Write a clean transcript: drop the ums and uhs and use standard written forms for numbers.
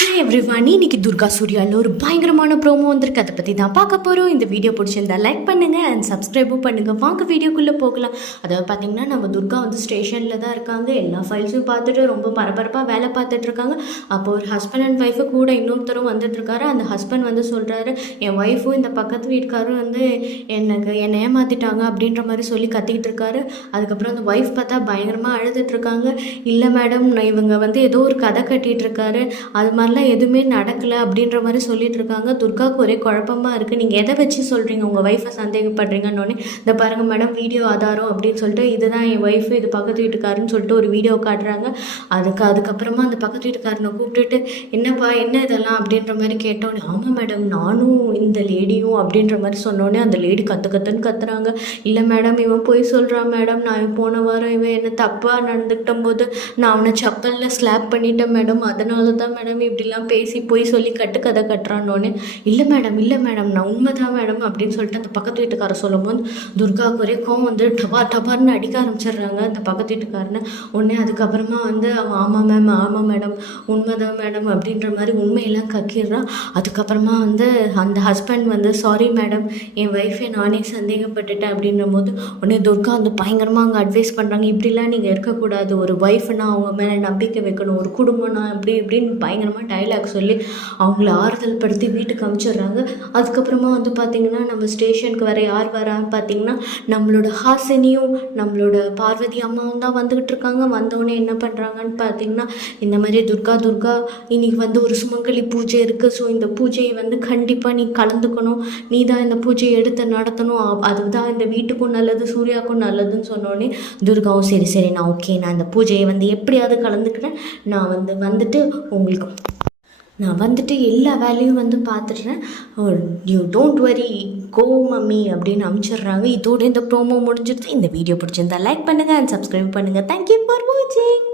Hi everyone, இன்னைக்கு துர்கா சூர்யாவில் ஒரு பயங்கரமான ப்ரோமோ வந்திருக்கு. அதை பற்றி தான் பார்க்க போகிறோம். இந்த வீடியோ பிடிச்சிருந்தா லைக் பண்ணுங்கள் அண்ட் சப்ஸ்கிரைபும் பண்ணுங்கள். வாங்க வீடியோக்குள்ளே போகலாம். அதாவது பார்த்திங்கன்னா நம்ம துர்கா வந்து ஸ்டேஷனில் தான் இருக்காங்க. எல்லா ஃபைல்ஸும் பார்த்துட்டு ரொம்ப பரபரப்பாக வேலை பார்த்துட்ருக்காங்க. அப்போ ஒரு ஹஸ்பண்ட் அண்ட் ஒய்ஃபு கூட இன்னொருத்தரும் வந்துட்டுருக்காரு. அந்த ஹஸ்பண்ட் வந்து சொல்கிறாரு, என் ஒய்ஃபும் இந்த பக்கத்து வீட்டுக்காரும் வந்து என்னை ஏமாற்றிட்டாங்க அப்படின்ற மாதிரி சொல்லி கத்திக்கிட்டு இருக்காரு. அதுக்கப்புறம் அந்த ஒய்ஃப் பார்த்தா பயங்கரமாக அழுதுட்ருக்காங்க. இல்லை மேடம், இவங்க வந்து ஏதோ ஒரு கதை கட்டிகிட்டு இருக்காரு, அது மாதிரிலாம் எதுவுமே நடக்கலை அப்படின்ற மாதிரி சொல்லிட்டு இருக்காங்க. துர்காவுக்கு ஒரே குழப்பமாக இருக்குது. நீங்கள் எதை வச்சு சொல்கிறீங்க உங்கள் ஒய்ஃபை சந்தேகப்படுறீங்கன்னொன்னே, இந்த பாருங்கள் மேடம் வீடியோ ஆதாரம் அப்படின்னு சொல்லிட்டு, இதுதான் என் ஒய்ஃபு, இது பக்கத்து வீட்டுக்காருன்னு சொல்லிட்டு ஒரு வீடியோ காட்டுறாங்க. அதுக்கப்புறமா அந்த பக்கத்து வீட்டுக்காரனை கூப்பிட்டுட்டு, என்னப்பா என்ன இதெல்லாம் அப்படின்ற மாதிரி கேட்டோன்னே, ஆமாம் மேடம் நானும் இந்த லேடியும் அப்படின்ற மாதிரி சொன்னோன்னே அந்த லேடி கற்றுன்னு கத்துறாங்க. இல்லை மேடம் இவன் போய் சொல்கிறான் மேடம், நான் போன வாரம் இவன் என்ன தப்பாக நடந்துக்கிட்ட போது நான் அவனை சப்பலில் ஸ்லாப் பண்ணிட்டேன் மேடம், அதனால தான் மேடம் இப்படிலாம் பேசி போய் சொல்லி கட்டுக்கதை கட்டுறான்னொன்னே, இல்லை மேடம் நான் உண்மை தான் மேடம் அப்படின்னு சொல்லிட்டு அந்த பக்கத்து வீட்டுக்கார சொல்லும் போது துர்காவுக்கு ஒரே கோவம் வந்து டபார்னு அடிக்க ஆரம்பிச்சிடுறாங்க அந்த பக்கத்து வீட்டுக்காரனை. உடனே அதுக்கப்புறமா வந்து அவன் ஆமாம் மேடம் உண்மைதான் மேடம் அப்படின்ற மாதிரி உண்மையெல்லாம் கக்கிடுறான். அதுக்கப்புறமா வந்து அந்த ஹஸ்பண்ட் வந்து சாரி மேடம் என் ஒய்ஃபை நானே சந்தேகப்பட்டுட்டேன் அப்படின்ற போது உடனே துர்கா வந்து பயங்கரமாக அங்கே அட்வைஸ் பண்ணுறாங்க, இப்படிலாம் நீங்கள் இருக்கக்கூடாது, ஒரு ஒய்ஃப்னா அவங்க மேலே நம்பிக்கை வைக்கணும், ஒரு குடும்பம்னா இப்படின்னு பயங்கரமாக டைலாக் சொல்லி அவங்கள ஆறுதல் படுத்தி வீட்டுக்கு அனுப்பிச்சிடுறாங்க. அதுக்கப்புறமா வந்து பார்த்திங்கன்னா நம்ம ஸ்டேஷனுக்கு வர யார் வரான்னு பார்த்திங்கன்னா நம்மளோட ஹாசினியும் நம்மளோட பார்வதி அம்மாவும் தான் வந்துக்கிட்டு இருக்காங்க. வந்தோடனே என்ன பண்ணுறாங்கன்னு பார்த்திங்கன்னா, இந்த மாதிரி துர்கா இன்னைக்கு வந்து ஒரு சுமங்கலி பூஜை இருக்குது, ஸோ இந்த பூஜையை வந்து கண்டிப்பாக நீ கலந்துக்கணும், நீ தான் இந்த பூஜையை எடுத்து நடத்தணும், அதுதான் இந்த வீட்டுக்கும் நல்லது சூர்யாவுக்கும் நல்லதுன்னு சொன்னோடனே துர்காவும் சரி நான் ஓகே, நான் இந்த பூஜையை வந்து எப்படியாவது கலந்துக்கிறேன், நான் வந்துட்டு உங்களுக்கு நான் வந்துட்டு எல்லா வேலையும் வந்து பார்த்துடுறேன், you don't worry go mummy அப்படின்னு அனுப்பிச்சிடுறாங்க. இதோட இந்த ப்ரோமோ முடிஞ்சிடுது. இந்த வீடியோ பிடிச்சிருந்தா லைக் பண்ணுங்கள் அண்ட் சப்ஸ்கிரைப் பண்ணுங்கள். தேங்க்யூ ஃபார் வாட்சிங்.